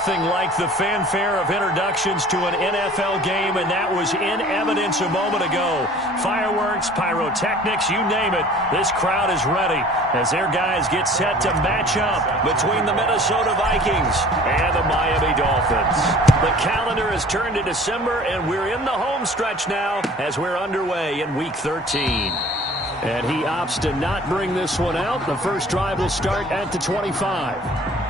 nothing like the fanfare of introductions to an NFL game, and that was in evidence a moment ago. Fireworks, pyrotechnics, you name it. This crowd is ready as their guys get set to match up between the Minnesota Vikings and the Miami Dolphins. The calendar has turned to December, and we're in the home stretch now as we're underway in Week 13. And he opts to not bring this one out. The first drive will start at the 25.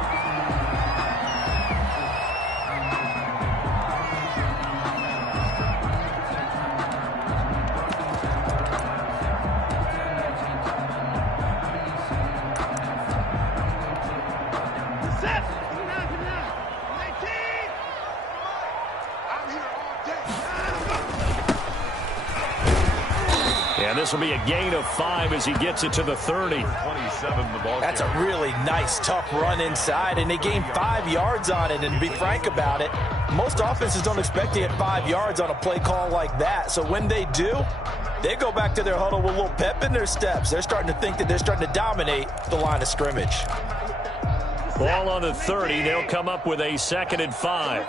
And this will be a gain of 5 as he gets it to the 30. That's a really nice, tough run inside, and they gained 5 yards on it. And to be frank about it, most offenses don't expect to get 5 yards on a play call like that. So when they do, they go back to their huddle with a little pep in their steps. They're starting to think that they're starting to dominate the line of scrimmage. Ball on the 30. They'll come up with a 2nd and 5.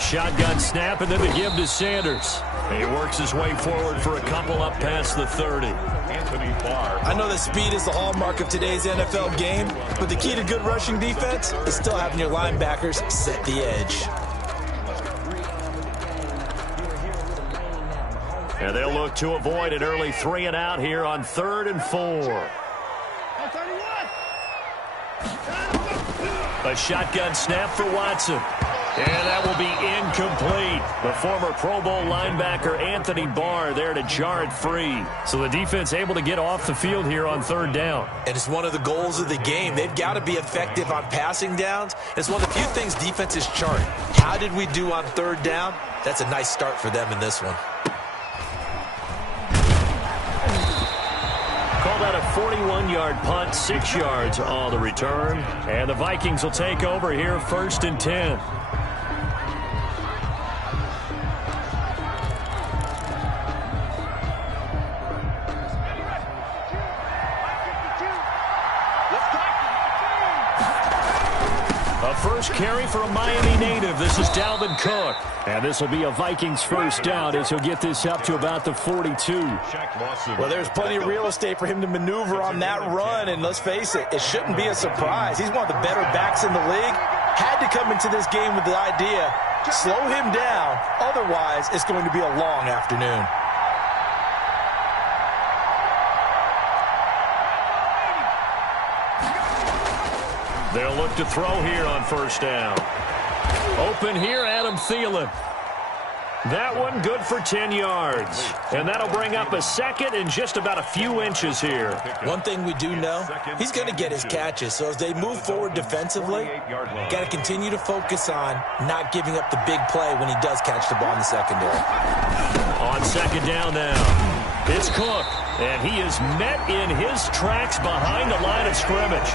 Shotgun snap, and then the give to Sanders. He works his way forward for a couple up past the 30. I know that speed is the hallmark of today's NFL game, but the key to good rushing defense is still having your linebackers set the edge. And they'll look to avoid an early 3 and out here on 3rd and 4. A shotgun snap for Watson. And that will be incomplete. The former Pro Bowl linebacker Anthony Barr there to jar it free. So the defense able to get off the field here on 3rd down. And it's one of the goals of the game. They've got to be effective on passing downs. It's one of the few things defenses chart. How did we do on 3rd down? That's a nice start for them in this one. Called out a 41-yard punt, 6 yards on the return. And the Vikings will take over here 1st and 10. First carry for a Miami native. This is Dalvin Cook. And this will be a Vikings first down as he'll get this up to about the 42. Well, there's plenty of real estate for him to maneuver on that run. And let's face it, it shouldn't be a surprise. He's one of the better backs in the league. Had to come into this game with the idea, slow him down. Otherwise, it's going to be a long afternoon. They'll look to throw here on 1st down. Open here, Adam Thielen. That one good for 10 yards. And that'll bring up a 2nd and just about a few inches here. One thing we do know, he's going to get his catches. So as they move forward defensively, got to continue to focus on not giving up the big play when he does catch the ball in the secondary. On 2nd down now. It's Cook, and he is met in his tracks behind the line of scrimmage.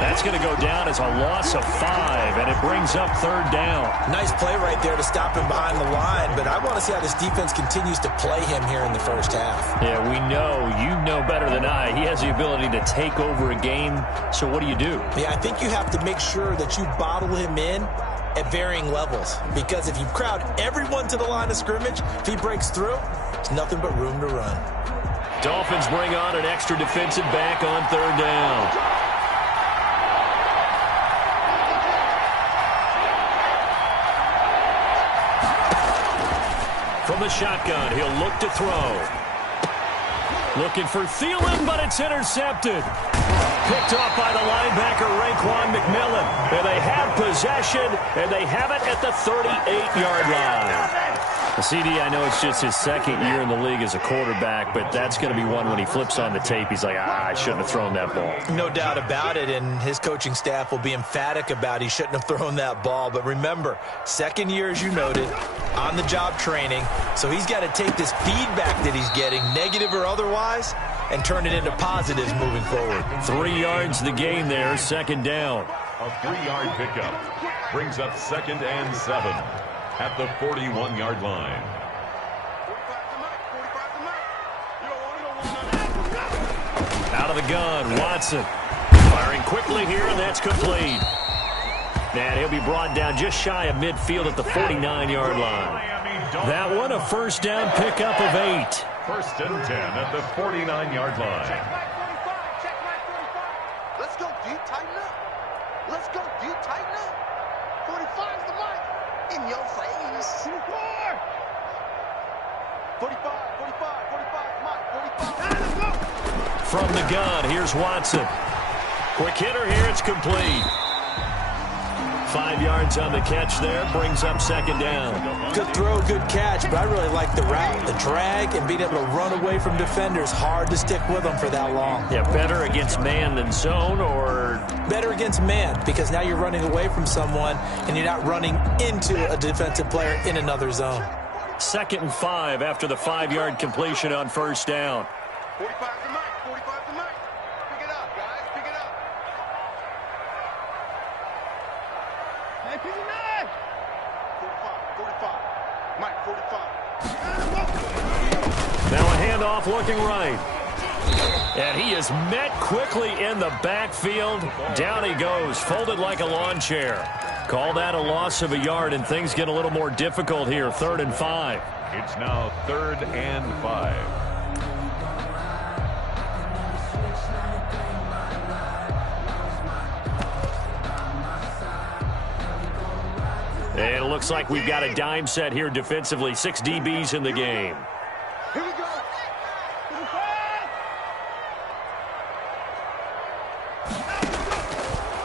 That's going to go down as a loss of 5, and it brings up 3rd down. Nice play right there to stop him behind the line, but I want to see how this defense continues to play him here in the first half. Yeah, we know. You know better than I. He has the ability to take over a game, so what do you do? Yeah, I think you have to make sure that you bottle him in at varying levels, because if you crowd everyone to the line of scrimmage, if he breaks through, there's nothing but room to run. Dolphins bring on an extra defensive back on 3rd down. From the shotgun, he'll look to throw. Looking for Thielen, but it's intercepted. Picked off by the linebacker, Raekwon McMillan. And they have possession, and they have it at the 38-yard line. CD, I know it's just his 2nd year in the league as a quarterback, but that's going to be one when he flips on the tape. He's like, I shouldn't have thrown that ball. No doubt about it, and his coaching staff will be emphatic about he shouldn't have thrown that ball. But remember, 2nd year, as you noted, on-the-job training, so he's got to take this feedback that he's getting, negative or otherwise, and turn it into positives moving forward. 3 yards the gain there, 2nd down. A 3-yard pickup brings up 2nd and 7 at the 41-yard line. Out of the gun, Watson. Firing quickly here, and that's complete. And he'll be brought down just shy of midfield at the 49-yard line. That one, a first down pickup of 8. First and 10 at the 49-yard line. Let's go deep, tighten up. Let's go deep, tighten up. 45's the mic. In your face. 45, 45, 45, Mike, 45. From the gun, here's Watson. Quick hitter here, it's complete. 5 yards on the catch there, brings up second down. Good throw, good catch, but I really like the route, the drag, and being able to run away from defenders. Hard to stick with them for that long. Yeah, better against man than zone, or? Better against man, because now you're running away from someone, and you're not running into a defensive player in another zone. 2nd and 5 after the 5-yard completion on first down. 45 to Mike, 45 to Mike. Pick it up, guys, pick it up. Hey, pick it up. 45, 45. Mike, 45. Now a handoff looking right. And he is met quickly in the backfield. Down he goes, folded like a lawn chair. Call that a loss of a yard, and things get a little more difficult here. 3rd and 5. It's now 3rd and 5. And it looks like we've got a dime set here defensively. 6 DBs in the game. Here we go.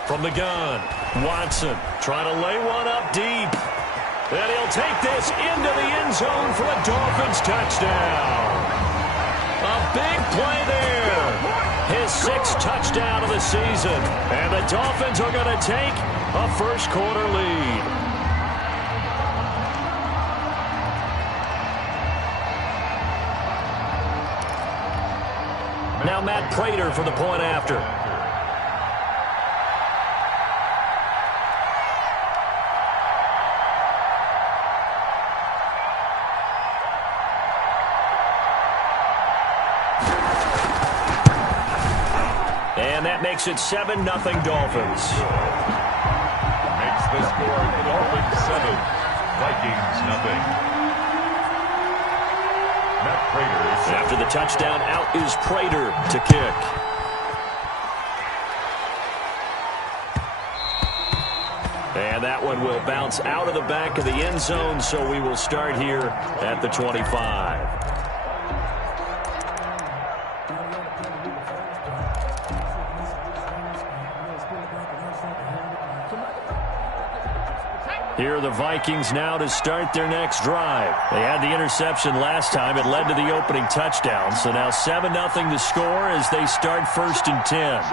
From the gun, Watson trying to lay one up deep. And he'll take this into the end zone for a Dolphins touchdown. A big play there. His 6th touchdown of the season. And the Dolphins are going to take a first-quarter lead. Now Matt Prater for the point after. And that makes it 7-0 Dolphins. Makes the score Dolphins 7, Vikings nothing. Matt Prater. After the touchdown, out is Prater to kick. And that one will bounce out of the back of the end zone, so we will start here at the 25. Here are the Vikings now to start their next drive. They had the interception last time. It led to the opening touchdown. So now 7-0 to score as they start 1st and 10.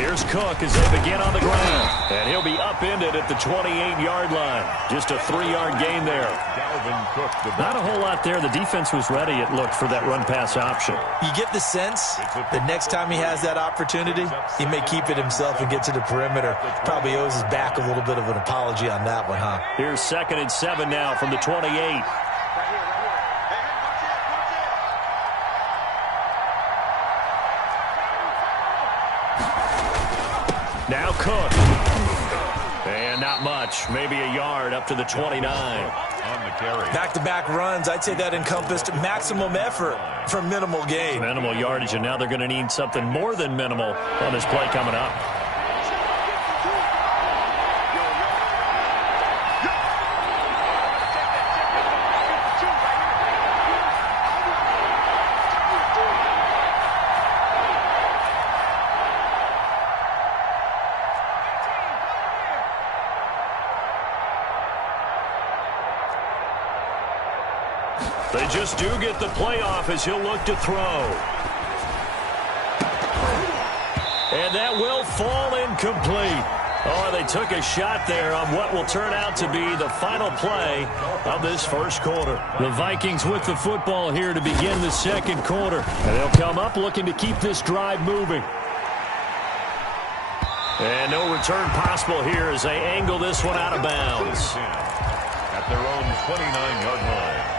Here's Cook as they begin on the ground. And he'll be upended at the 28-yard line. Just a 3-yard gain there. Cook, not a whole lot there. The defense was ready, it looked, for that run-pass option. You get the sense the next time he has that opportunity, he may keep it himself and get to the perimeter. Probably owes his back a little bit of an apology on that one, huh? Here's 2nd and 7 now from the 28. Now Cook. And not much. Maybe a yard up to the 29. On the carry. Back-to-back runs, I'd say that encompassed maximum effort for minimal gain. Minimal yardage, and now they're going to need something more than minimal on this play coming up. They just do get the playoff as he'll look to throw. And that will fall incomplete. Oh, they took a shot there on what will turn out to be the final play of this first quarter. The Vikings with the football here to begin the second quarter. And they'll come up looking to keep this drive moving. And no return possible here as they angle this one out of bounds. At at their own 29-yard line.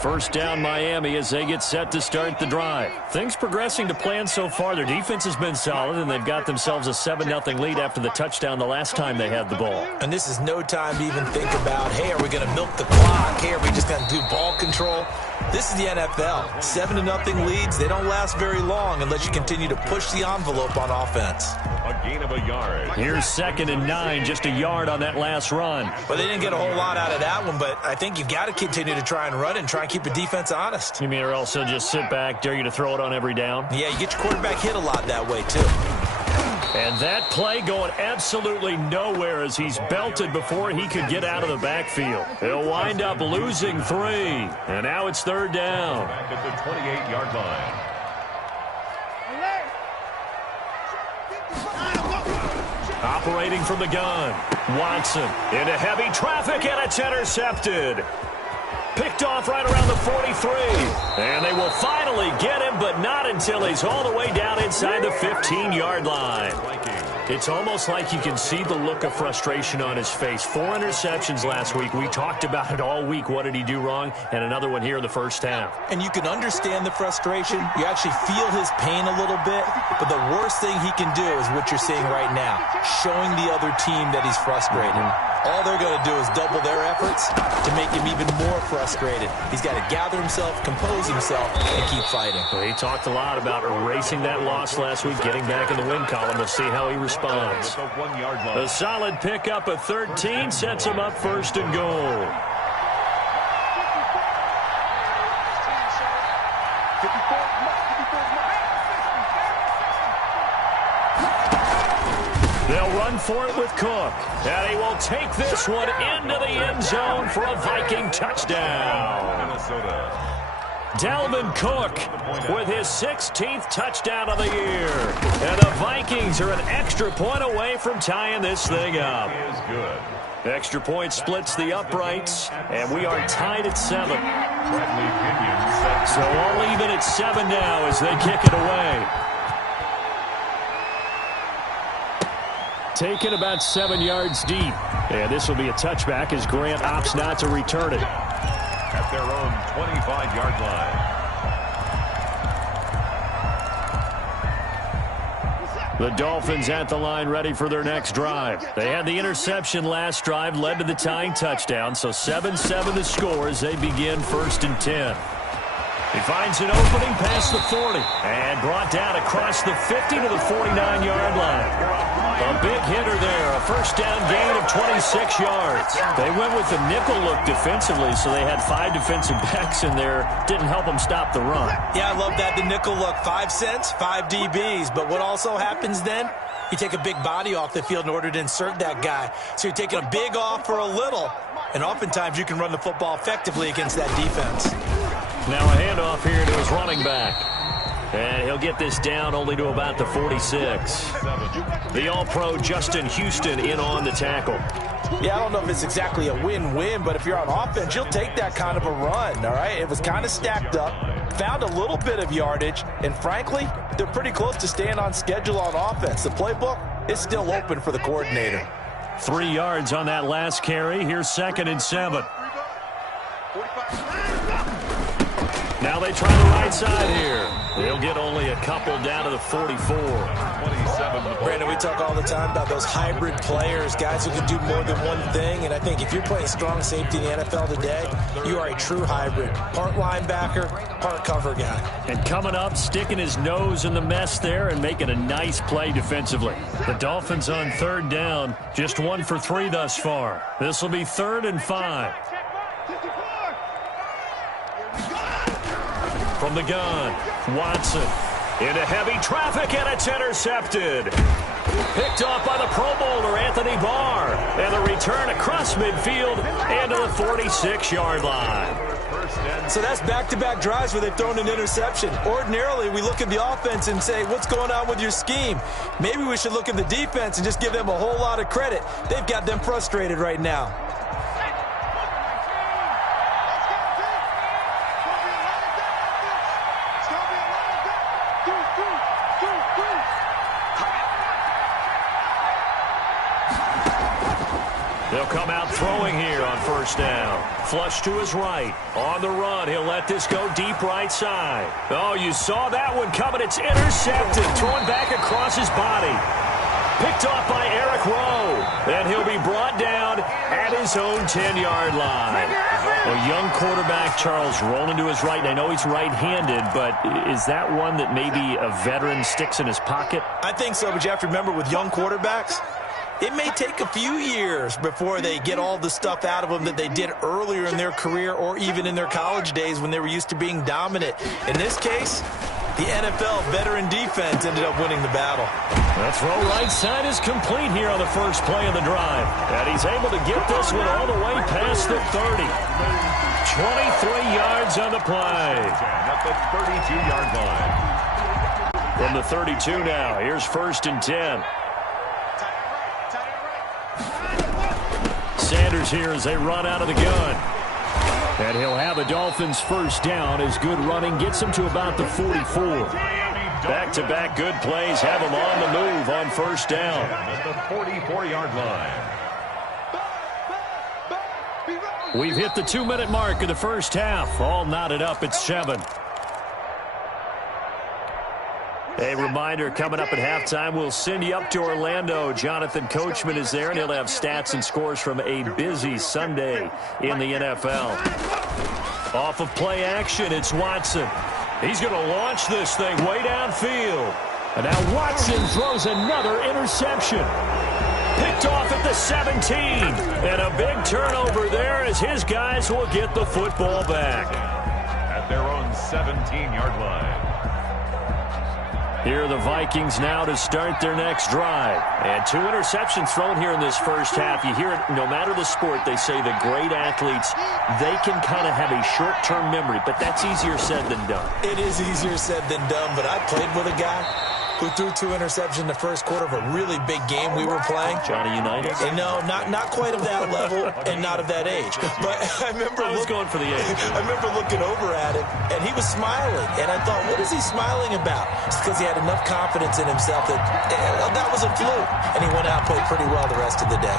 First down Miami as they get set to start the drive. Things progressing to plan so far. Their defense has been solid, and they've got themselves a 7-0 lead after the touchdown the last time they had the ball. And this is no time to even think about, hey, are we going to milk the clock? Hey, are we just going to do ball control? This is the NFL. 7-0 leads, they don't last very long unless you continue to push the envelope on offense. A gain of a yard. Here's 2nd and 9, just a yard on that last run. Well, they didn't get a whole lot out of that one, but I think you've got to continue to try and run and try and keep the defense honest. You mean or else they'll just sit back, dare you to throw it on every down? Yeah, you get your quarterback hit a lot that way, too. And that play going absolutely nowhere as he's belted before he could get out of the backfield. He'll wind up losing 3. And now it's 3rd down. Back at the 28-yard line. Operating from the gun. Watson into heavy traffic, and it's intercepted. Picked off right around the 43. And they will finally get him, but not until he's all the way down inside the 15-yard line. It's almost like you can see the look of frustration on his face. 4 interceptions last week. We talked about it all week. What did he do wrong? And another one here in the first half. And you can understand the frustration. You actually feel his pain a little bit. But the worst thing he can do is what you're seeing right now, showing the other team that he's frustrated. All they're going to do is double their efforts to make him even more frustrated. He's got to gather himself, compose himself, and keep fighting. Well, he talked a lot about erasing that loss last week, getting back in the win column. We'll see how he responds. A solid pickup of 13 sets him up 1st and goal. They'll run for it with Cook. And he will take this one into the end zone for a Viking touchdown. Minnesota. Dalvin Cook with his 16th touchdown of the year. And the Vikings are an extra point away from tying this thing up. Is good. Extra point splits the uprights, and we are tied at 7. Bradley Pinion set. So all even at 7 now as they kick it away. Taken about 7 yards deep. And this will be a touchback as Grant opts not to return it. At their own 25-yard line. The Dolphins at the line ready for their next drive. They had the interception last drive, led to the tying touchdown. So 7-7 the score as they begin 1st and 10. He finds an opening past the 40 and brought down across the 50 to the 49-yard line. A big hitter there, a first down gain of 26 yards. They went with the nickel look defensively, so they had 5 defensive backs in there. Didn't help them stop the run. Yeah, I love that, the nickel look. 5 cents, 5 DBs. But what also happens then? You take a big body off the field in order to insert that guy. So you're taking a big off for a little. And oftentimes you can run the football effectively against that defense. Now a handoff here to his running back. And he'll get this down only to about the 46. The All-Pro Justin Houston in on the tackle. Yeah, I don't know if it's exactly a win-win, but if you're on offense, you'll take that kind of a run, all right? It was kind of stacked up, found a little bit of yardage, and frankly, they're pretty close to staying on schedule on offense. The playbook is still open for the coordinator. 3 yards on that last carry. Here's 2nd and 7. Now they try the right side here. They'll get only a couple down to the 44. 27. Brandon, we talk all the time about those hybrid players, guys who can do more than one thing. And I think if you're playing strong safety in the NFL today, you are a true hybrid. Part linebacker, part cover guy. And coming up, sticking his nose in the mess there and making a nice play defensively. The Dolphins on 3rd down, just 1 for 3 thus far. This will be 3rd and 5. From the gun, Watson into heavy traffic, and it's intercepted. Picked off by the Pro Bowler, Anthony Barr. And the return across midfield into the 46-yard line. So that's back-to-back drives where they've thrown an interception. Ordinarily, we look at the offense and say, what's going on with your scheme? Maybe we should look at the defense and just give them a whole lot of credit. They've got them frustrated right now. They'll come out throwing here on first down. Flush to his right. On the run, he'll let this go deep right side. Oh, you saw that one coming. It's intercepted. Thrown back across his body. Picked off by Eric Rowe. And he'll be brought down at his own 10-yard line. A young quarterback, Charles, rolling to his right. And I know he's right-handed, but is that one that maybe a veteran sticks in his pocket? I think so, but you have to remember with young quarterbacks, it may take a few years before they get all the stuff out of them that they did earlier in their career or even in their college days when they were used to being dominant. In this case, the NFL veteran defense ended up winning the battle. The throw right side is complete here on the first play of the drive. And he's able to get this one all the way past the 30. 23 yards on the play. At the 32-yard line. From the 32 now, here's first and 10. Sanders here as they run out of the gun. And he'll have a Dolphins first down as good running gets him to about the 44. Back-to-back good plays have him on the move on first down. At the 44-yard line. We've hit the 2-minute mark of the first half. All knotted up at 7. A reminder, coming up at halftime, we'll send you up to Orlando. Jonathan Coachman is there, and he'll have stats and scores from a busy Sunday in the NFL. Off of play action, it's Watson. He's going to launch this thing way downfield. And now Watson throws another interception. Picked off at the 17. And a big turnover there as his guys will get the football back. At their own 17-yard line. Here are the Vikings now to start their next drive. And 2 interceptions thrown here in this first half. You hear it, no matter the sport, they say the great athletes, they can kind of have a short-term memory, but that's easier said than done. It is easier said than done, but I played with a guy who threw 2 interceptions in the first quarter of a really big game we were playing. Johnny Unitas? And no, not quite of that level and not of that age. But I remember going for the age. I remember looking over at him, and he was smiling. And I thought, what is he smiling about? It's because he had enough confidence in himself that that was a fluke. And he went out and played pretty well the rest of the day.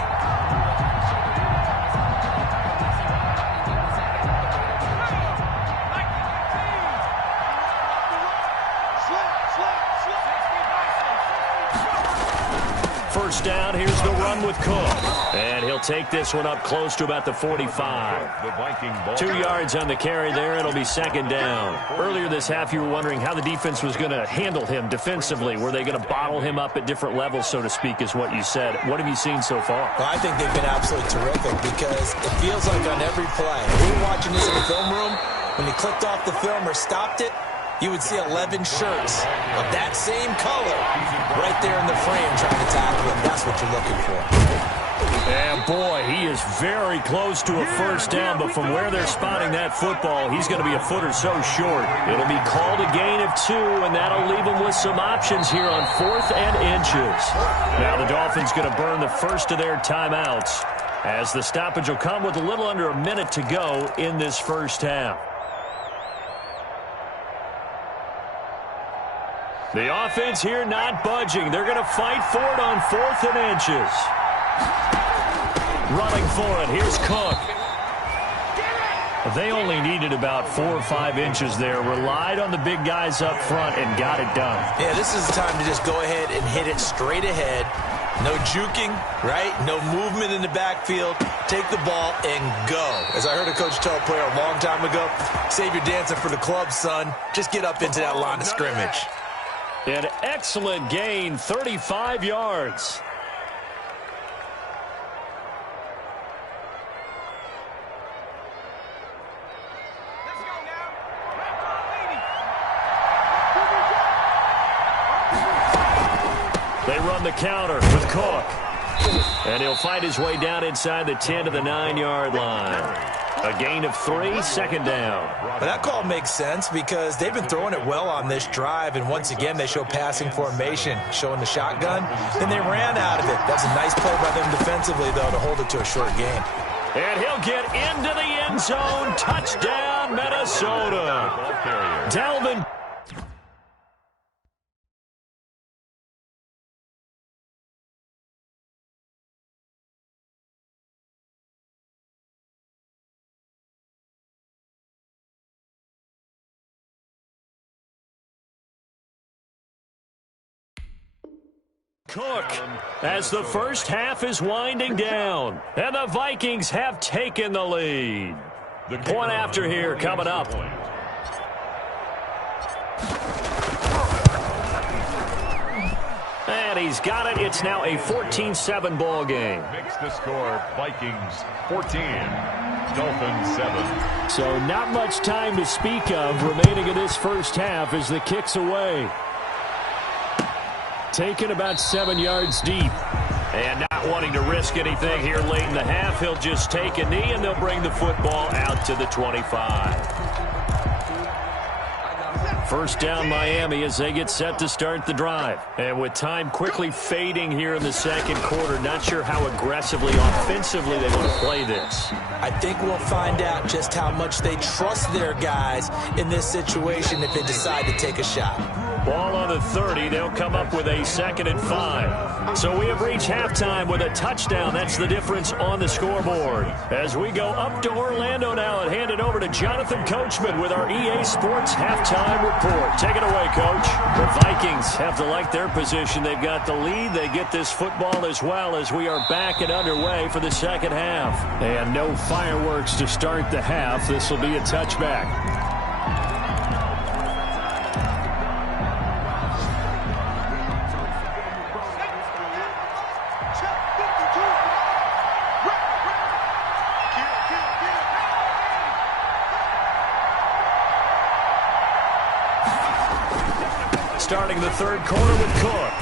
First down, here's the run with Cook. And he'll take this one up close to about the 45. 2 yards on the carry there. It'll be second down. Earlier this half, you were wondering how the defense was going to handle him defensively. Were they going to bottle him up at different levels, so to speak, is what you said. What have you seen so far? Well, I think they've been absolutely terrific because it feels like on every play. We were watching this in the film room. When you clicked off the film or stopped it, you would see 11 shirts of that same color right there in the frame trying to tackle him. That's what you're looking for. And boy, he is very close to a first down, but from where they're spotting that football, he's going to be a foot or so short. It'll be called a gain of 2, and that'll leave him with some options here on 4th and inches. Now the Dolphins going to burn the first of their timeouts as the stoppage will come with a little under a minute to go in this first half. The offense here not budging. They're going to fight for it on 4th and inches. Running for it. Here's Cook. They only needed about 4 or 5 inches there. Relied on the big guys up front and got it done. Yeah, this is the time to just go ahead and hit it straight ahead. No juking, right? No movement in the backfield. Take the ball and go. As I heard a coach tell a player a long time ago, save your dancing for the club, son. Just get up into that line of scrimmage. An excellent gain, 35 yards. They run the counter with Cook. And he'll find his way down inside the 10 to the 9-yard line. A gain of 3, second down. But that call makes sense because they've been throwing it well on this drive, and once again they show passing formation, showing the shotgun. Then they ran out of it. That's a nice play by them defensively, though, to hold it to a short gain. And he'll get into the end zone. Touchdown, Minnesota. Dalvin Cook as the first half is winding down. And the Vikings have taken the lead. Point after here coming up. And he's got it. It's now a 14-7 ball game. Makes the score Vikings 14, Dolphins 7. So not much time to speak of remaining in this first half as the kick's away. Taken about 7 yards deep. And not wanting to risk anything here late in the half, he'll just take a knee and they'll bring the football out to the 25. First down Miami as they get set to start the drive. And with time quickly fading here in the second quarter, not sure how aggressively, offensively they want to play this. I think we'll find out just how much they trust their guys in this situation if they decide to take a shot. Ball on the 30. They'll come up with a 2nd and 5. So we have reached halftime with a touchdown. That's the difference on the scoreboard. As we go up to Orlando now and hand it over to Jonathan Coachman with our EA Sports halftime report. Take it away, Coach. The Vikings have to like their position. They've got the lead. They get this football as well as we are back and underway for the second half. And no fireworks to start the half. This will be a touchback. Starting the third quarter with Cook.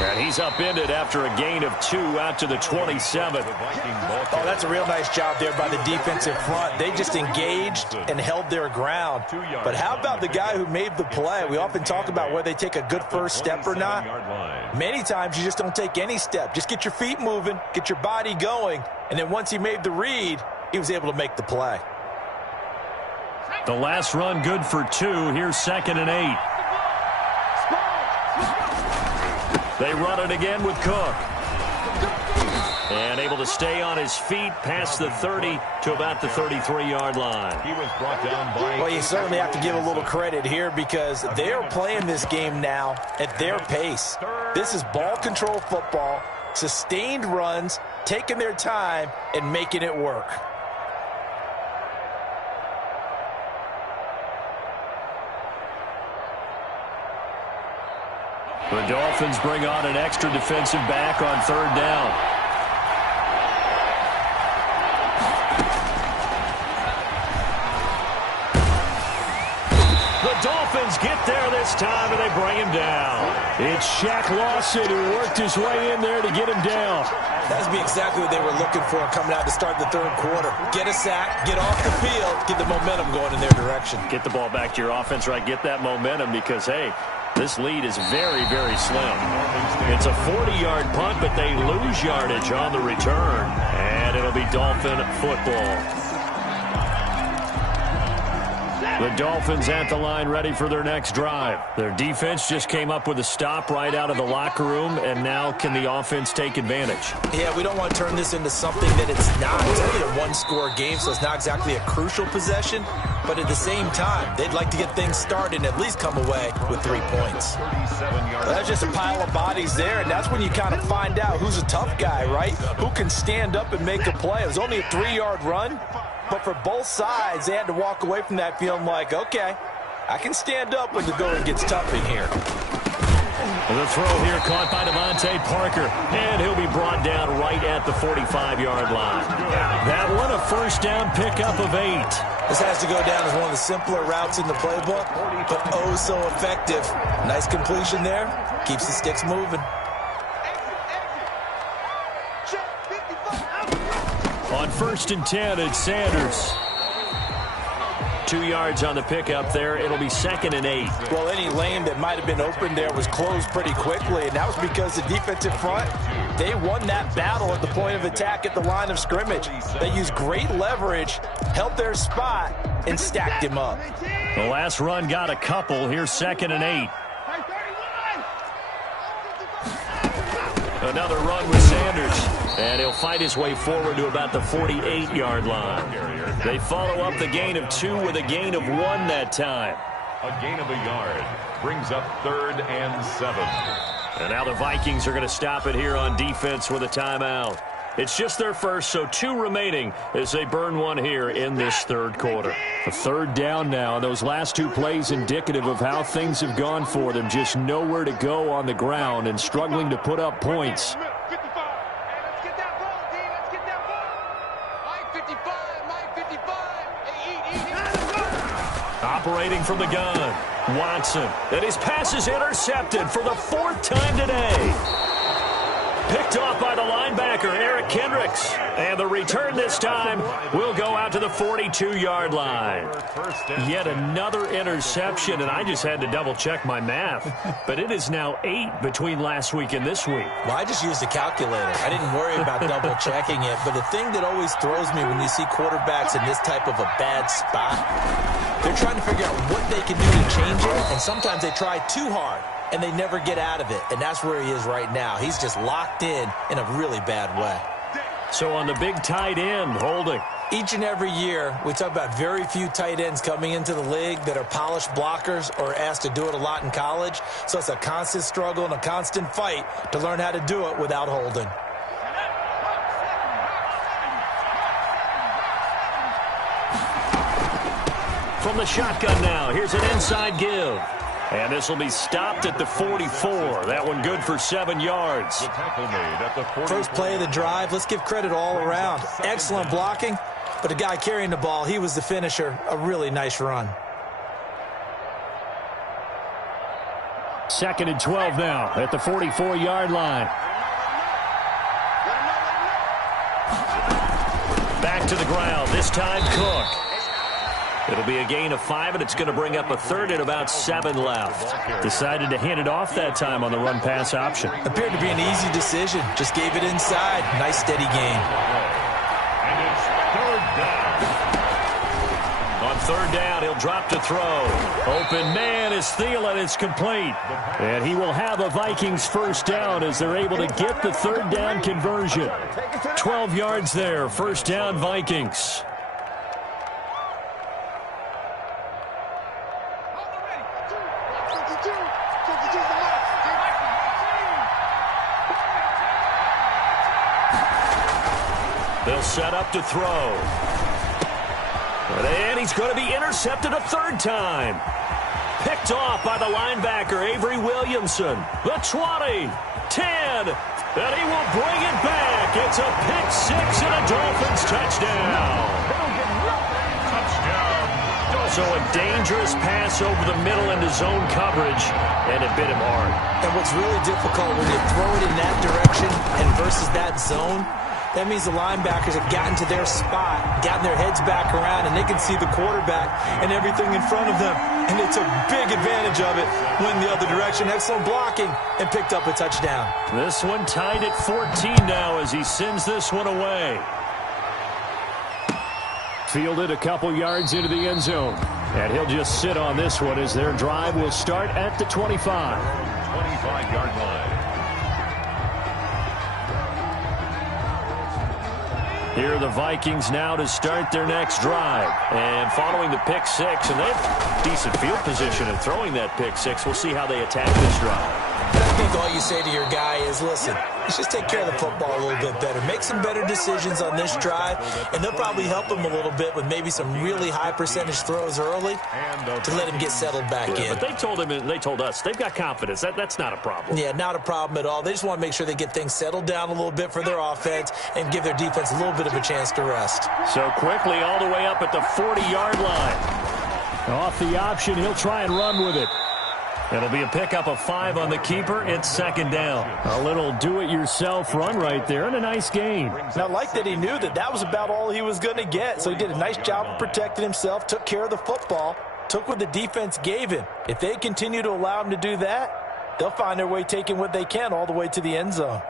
And he's upended after a gain of 2 out to the 27. Oh, that's a real nice job there by the defensive front. They just engaged and held their ground. But how about the guy who made the play? We often talk about whether they take a good first step or not. Many times you just don't take any step. Just get your feet moving, get your body going, and then once he made the read, he was able to make the play. The last run good for 2. Here's 2nd and 8. They run it again with Cook. And able to stay on his feet past the 30 to about the 33-yard line. He was brought down by... Well, you certainly have to give a little credit here because they are playing this game now at their pace. This is ball control football, sustained runs, taking their time, and making it work. The Dolphins bring on an extra defensive back on 3rd down. The Dolphins get there this time, and they bring him down. It's Shaq Lawson who worked his way in there to get him down. That's exactly what they were looking for coming out to start the third quarter. Get a sack, get off the field, get the momentum going in their direction. Get the ball back to your offense, right? Get that momentum because, hey, this lead is very, very slim. It's a 40-yard punt, but they lose yardage on the return. And it'll be Dolphin football. The Dolphins at the line ready for their next drive. Their defense just came up with a stop right out of the locker room, and now can the offense take advantage? Yeah, we don't want to turn this into something that it's not. It's only a one-score game, so it's not exactly a crucial possession. But at the same time, they'd like to get things started and at least come away with 3 points. Well, that's just a pile of bodies there, and that's when you kind of find out who's a tough guy, right? Who can stand up and make a play. It was only a 3-yard run, but for both sides, they had to walk away from that feeling like, okay, I can stand up when the going gets tough in here. The throw here caught by Devontae Parker, and he'll be brought down right at the 45-yard line. That one a first down pickup of 8. This has to go down as one of the simpler routes in the playbook, but oh so effective. Nice completion there. Keeps the sticks moving. On 1st and 10, it's Sanders. 2 yards on the pickup there. It'll be 2nd and 8. Well, any lane that might have been open there was closed pretty quickly, and that was because the defensive front, they won that battle at the point of attack at the line of scrimmage. They used great leverage, held their spot, and stacked him up. The last run got a couple. Here's 2nd and 8. Another run with Sanders. And he'll fight his way forward to about the 48-yard line. They follow up the gain of 2 with a gain of 1 that time. A gain of a yard brings up 3rd and 7. And now the Vikings are going to stop it here on defense with a timeout. It's just their first, so 2 remaining as they burn one here in this third quarter. A third down now. Those last 2 plays indicative of how things have gone for them. Just nowhere to go on the ground and struggling to put up points. Operating from the gun, Watson. And his pass is intercepted for the 4th time today. Picked off by the linebacker, Eric Kendricks. And the return this time will go out to the 42-yard line. Yet another interception, and I just had to double-check my math. But it is now 8 between last week and this week. Well, I just used a calculator. I didn't worry about double-checking it. But the thing that always throws me when you see quarterbacks in this type of a bad spot, they're trying to figure out what they can do to change it, and sometimes they try too hard, and they never get out of it, and that's where he is right now. He's just locked in a really bad way. So on the big tight end, holding. Each and every year, we talk about very few tight ends coming into the league that are polished blockers or asked to do it a lot in college, so it's a constant struggle and a constant fight to learn how to do it without holding. From the shotgun now, here's an inside give. And this will be stopped at the 44. That one good for 7 yards. First play of the drive, let's give credit all around. Excellent blocking, but the guy carrying the ball, he was the finisher. A really nice run. 2nd and 12 now at the 44-yard line. Back to the ground, this time Cook. It'll be a gain of 5, and it's going to bring up a 3rd and about 7 left. Decided to hand it off that time on the run-pass option. Appeared to be an easy decision. Just gave it inside. Nice, steady gain. And it's 3rd down. On 3rd down, he'll drop to throw. Open man is Thielen. It's complete. And he will have a Vikings first down as they're able to get the 3rd down conversion. 12 yards there. First down, Vikings. They'll set up to throw. And he's going to be intercepted a 3rd time. Picked off by the linebacker, Avery Williamson. The 20, 10, and he will bring it back. It's a pick-6 and a Dolphins touchdown. So a dangerous pass over the middle into zone coverage, and it bit him hard. And what's really difficult when you throw it in that direction and versus that zone, that means the linebackers have gotten to their spot, gotten their heads back around, and they can see the quarterback and everything in front of them. And they took big advantage of it, went the other direction, excellent blocking, and picked up a touchdown. This one tied at 14 now as he sends this one away. Fielded a couple yards into the end zone. And he'll just sit on this one as their drive will start at the 25. 25-yard line. Here are the Vikings now to start their next drive. And following the pick-6, and they have decent field position in throwing that pick-6. We'll see how they attack this drive. I think all you say to your guy is, listen, let's just take care of the football a little bit better. Make some better decisions on this drive, and they'll probably help him a little bit with maybe some really high percentage throws early to let him get settled back in. But they told him, and they told us, they've got confidence. That's not a problem. Yeah, not a problem at all. They just want to make sure they get things settled down a little bit for their offense and give their defense a little bit of a chance to rest. So quickly all the way up at the 40-yard line. Off the option, he'll try and run with it. It'll be a pickup of 5 on the keeper. It's 2nd down. A little do-it-yourself run right there and a nice gain. Now, I like that he knew that was about all he was going to get. So he did a nice job of protecting himself, took care of the football, took what the defense gave him. If they continue to allow him to do that, they'll find their way taking what they can all the way to the end zone.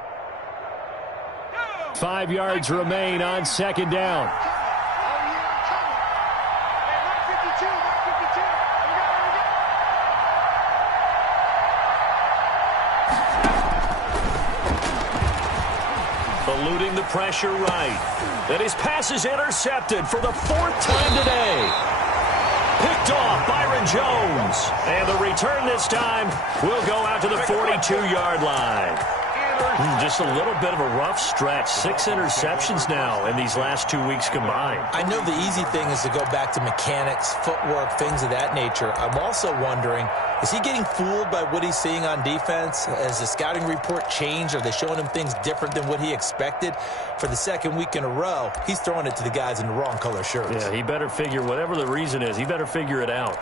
5 yards remain on 2nd down. Eluding the pressure right. And his pass is intercepted for the 4th time today. Picked off. Byron Jones. And the return this time will go out to the 42-yard line. Just a little bit of a rough stretch. 6 interceptions now in these last 2 weeks combined. I know the easy thing is to go back to mechanics, footwork, things of that nature. I'm also wondering, is he getting fooled by what he's seeing on defense? Has the scouting report changed? Are they showing him things different than what he expected? For the second week in a row, he's throwing it to the guys in the wrong color shirts. Yeah, he better figure, whatever the reason is, he better figure it out.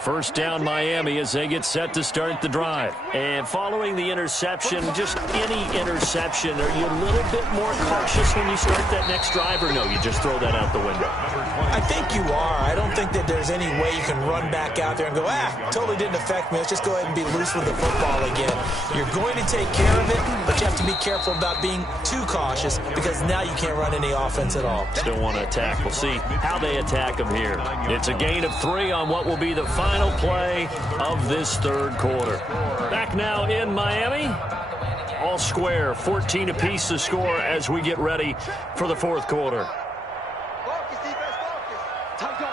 First down Miami as they get set to start the drive. And following the interception, just any interception, are you a little bit more cautious when you start that next drive, or no, you just throw that out the window? I think you are. I don't think that there's any way you can run back out there and go, totally didn't affect me. Let's just go ahead and be loose with the football again. You're going to take care of it, but you have to be careful about being too cautious because now you can't run any offense at all. Still want to attack. We'll see how they attack them here. It's a gain of 3 on what will be the final play of this third quarter. Back now in Miami. All square, 14 apiece to score as we get ready for the fourth quarter. Focus, defense, focus. Time go.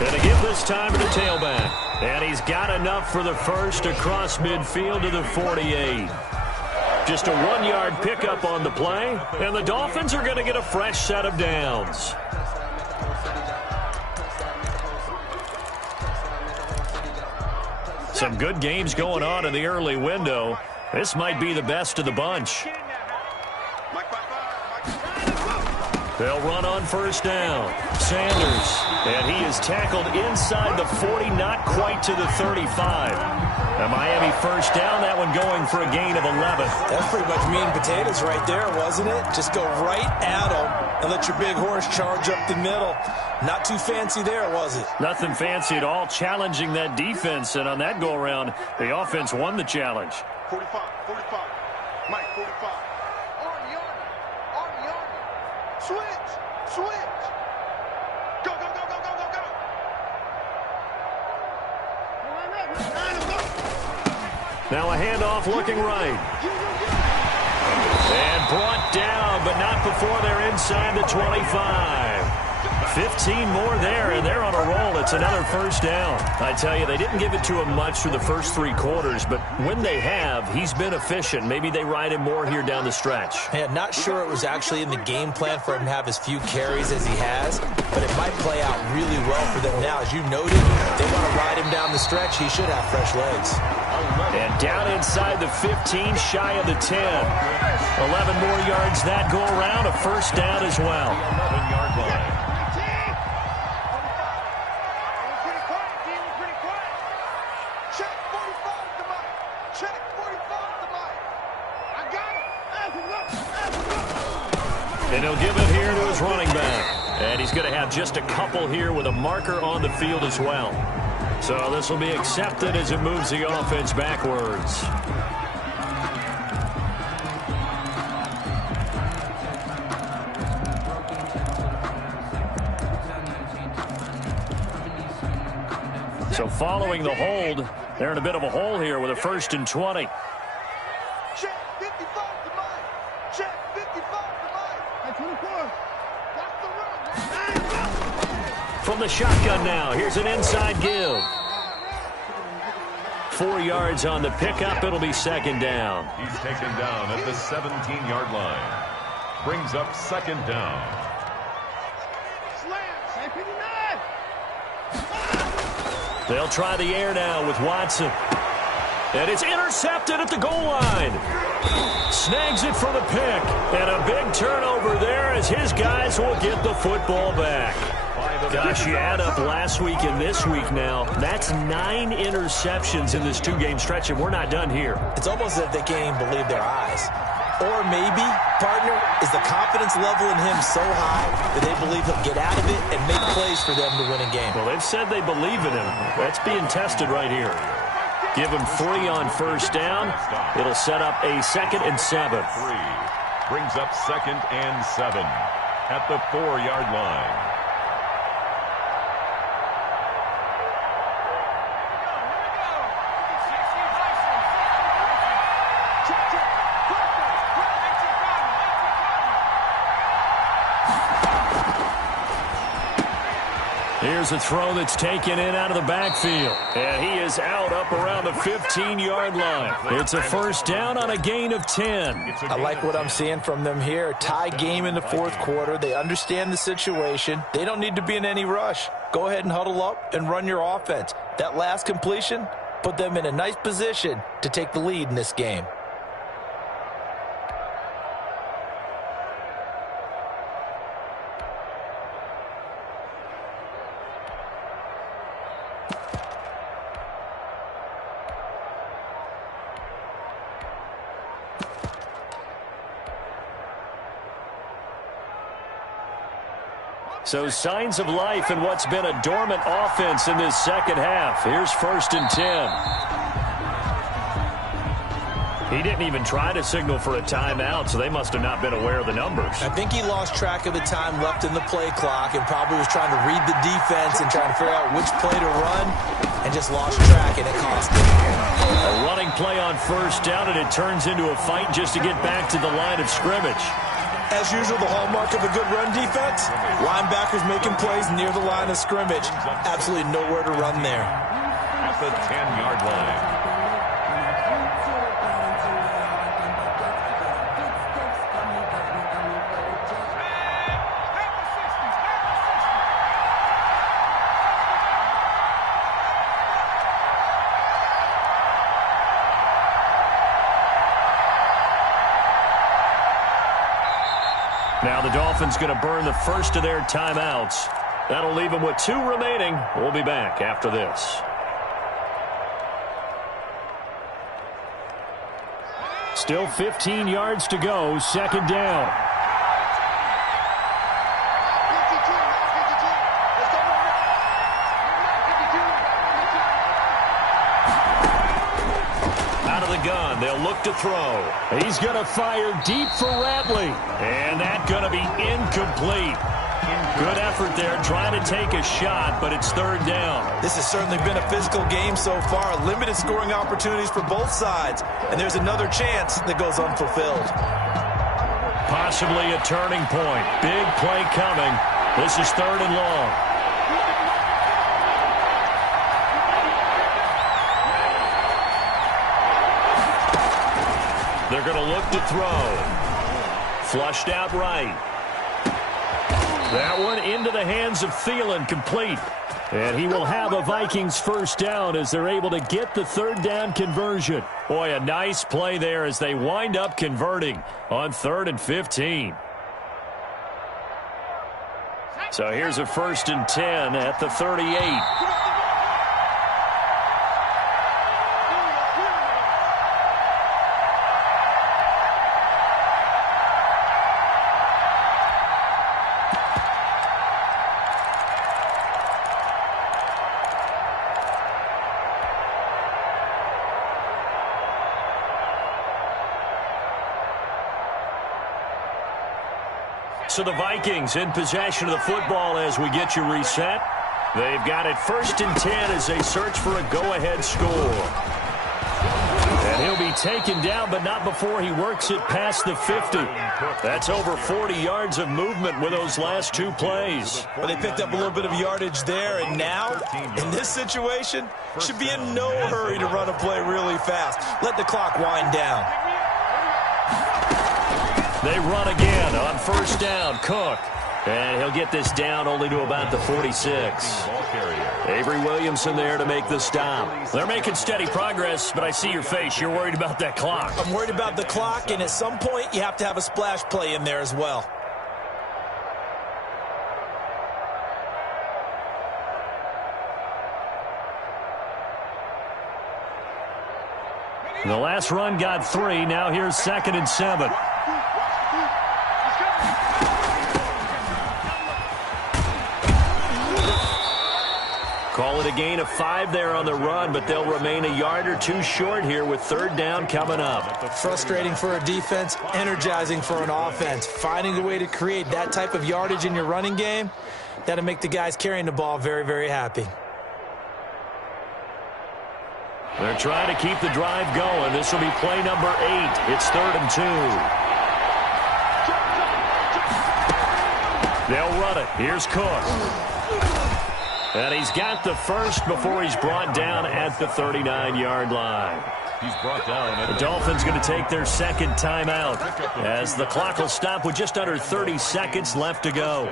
Going to give this time to the tailback. And he's got enough for the first across midfield to the 48. Just a 1-yard pickup on the play, and the Dolphins are going to get a fresh set of downs. Some good games going on in the early window. This might be the best of the bunch. They'll run on first down. Sanders, and he is tackled inside the 40, not quite to the 35. A Miami first down, that one going for a gain of 11. That's pretty much meat and potatoes right there, wasn't it? Just go right at them and let your big horse charge up the middle. Not too fancy there, was it? Nothing fancy at all, challenging that defense, and on that go-around, the offense won the challenge. 45. Mike, 45. Army. Switch. Go. Now a handoff looking right. And brought down, but not before they're inside the 25. 15 more there, and they're on a roll. It's another first down. I tell you, they didn't give it to him much through the first 3 quarters, but when they have, he's been efficient. Maybe they ride him more here down the stretch. Yeah, not sure it was actually in the game plan for him to have as few carries as he has, but it might play out really well for them now. As you noted, they want to ride him down the stretch. He should have fresh legs. And down inside the 15, shy of the 10. 11 more yards that go around, a first down as well. 11-yard line. And he'll give it here to his running back. And he's going to have just a couple here with a marker on the field as well. So this will be accepted as it moves the offense backwards. So following the hold, they're in a bit of a hole here with a 1st and 20. Check 55 to Mike. Check 55 to Mike. 24. That's the run. From the shotgun now, here's an inside give. 4 yards on the pickup. It'll be second down. He's taken down at the 17-yard line. Brings up second down. They'll try the air now with Watson. And it's intercepted at the goal line. Snags it for the pick. And a big turnover there as his guys will get the football back. Gosh, you add up last week and this week now. That's 9 interceptions in this 2-game stretch, and we're not done here. It's almost as if they can't even believe their eyes. Or maybe, partner, is the confidence level in him so high that they believe he'll get out of it and make plays for them to win a game. Well, they've said they believe in him. That's being tested right here. Give him 3 on first down. It'll set up a 2nd and 7. Brings up 2nd and 7 at the 4-yard line. Here's a throw that's taken in out of the backfield. And he is out up around the 15-yard line. It's a first down on a gain of 10. I like what I'm seeing from them here. Tie game in the fourth quarter. They understand the situation. They don't need to be in any rush. Go ahead and huddle up and run your offense. That last completion put them in a nice position to take the lead in this game. So signs of life in what's been a dormant offense in this second half. Here's 1st and 10. He didn't even try to signal for a timeout, so they must have not been aware of the numbers. I think he lost track of the time left in the play clock and probably was trying to read the defense and trying to figure out which play to run and just lost track, and it cost him. A running play on 1st down, and it turns into a fight just to get back to the line of scrimmage. As usual, the hallmark of a good run defense, linebackers making plays near the line of scrimmage. Absolutely nowhere to run there. At the 10-yard line. Now the Dolphins going to burn the first of their timeouts. That'll leave them with 2 remaining. We'll be back after this. Still 15 yards to go. 2nd down. Gun. They'll look to throw. He's going to fire deep for Ratley. And that's going to be incomplete. Good effort there trying to take a shot, but it's 3rd down. This has certainly been a physical game so far. Limited scoring opportunities for both sides. And there's another chance that goes unfulfilled. Possibly a turning point. Big play coming. This is 3rd and long. They're going to look to throw. Flushed out right. That one into the hands of Thielen, complete. And he will have a Vikings first down as they're able to get the 3rd down conversion. Boy, a nice play there as they wind up converting on 3rd and 15. So here's a 1st and 10 at the 38. So the Vikings in possession of the football as we get you reset. They've got it 1st and 10 as they search for a go-ahead score. And he'll be taken down, but not before he works it past the 50. That's over 40 yards of movement with those last 2 plays. Well, they picked up a little bit of yardage there, and now, in this situation, should be in no hurry to run a play really fast. Let the clock wind down. They run again on 1st down. Cook. And he'll get this down only to about the 46. Avery Williamson there to make the stop. They're making steady progress, but I see your face. You're worried about that clock. I'm worried about the clock, and at some point you have to have a splash play in there as well. The last run got 3. Now here's 2nd and 7. Call it a gain of 5 there on the run, but they'll remain a yard or 2 short here with 3rd down coming up. Frustrating for a defense, energizing for an offense. Finding a way to create that type of yardage in your running game, that'll make the guys carrying the ball very, very happy. They're trying to keep the drive going. This will be play number 8. It's 3rd and 2. They'll run it. Here's Cook. And he's got the first before he's brought down at the 39-yard line. He's brought down. The Dolphins going to take their second timeout as the clock will stop with just under 30 seconds left to go.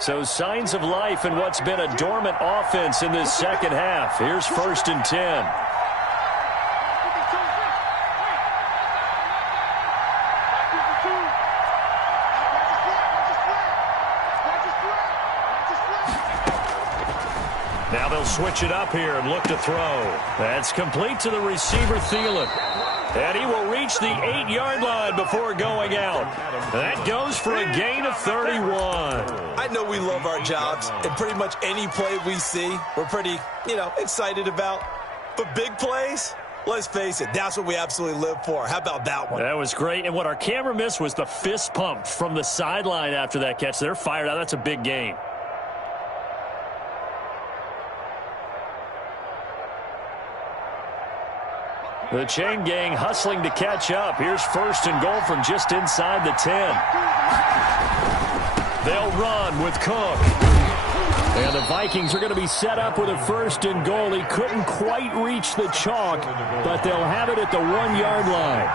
So signs of life in what's been a dormant offense in this second half. Here's 1st and 10. Now they'll switch it up here and look to throw. That's complete to the receiver, Thielen. And he will reach the 8-yard line before going out. That goes for a gain of 31. I know we love our jobs, and pretty much any play we see, we're pretty, excited about. But big plays, let's face it, that's what we absolutely live for. How about that one? That was great. And what our camera missed was the fist pump from the sideline after that catch. They're fired out. That's a big gain. The chain gang hustling to catch up. Here's 1st and goal from just inside the 10. They'll run with Cook. And the Vikings are going to be set up with a 1st and goal. He couldn't quite reach the chalk, but they'll have it at the 1-yard line.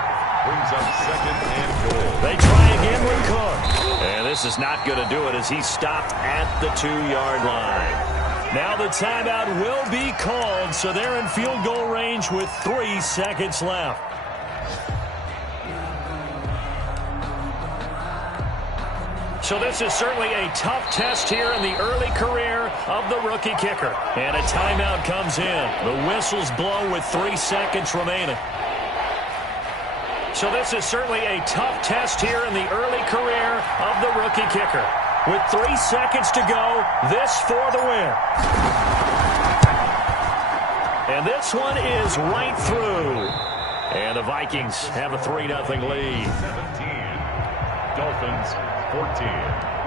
Brings up 2nd and goal. They try again with Cook. And this is not going to do it as he stopped at the 2-yard line. Now the timeout will be called, so they're in field goal range with 3 seconds left. So this is certainly a tough test here in the early career of the rookie kicker. And a timeout comes in. The whistles blow with 3 seconds remaining. So this is certainly a tough test here in the early career of the rookie kicker. With 3 seconds to go, this for the win. And this one is right through. And the Vikings have a 3-0 lead. 17. Dolphins 14.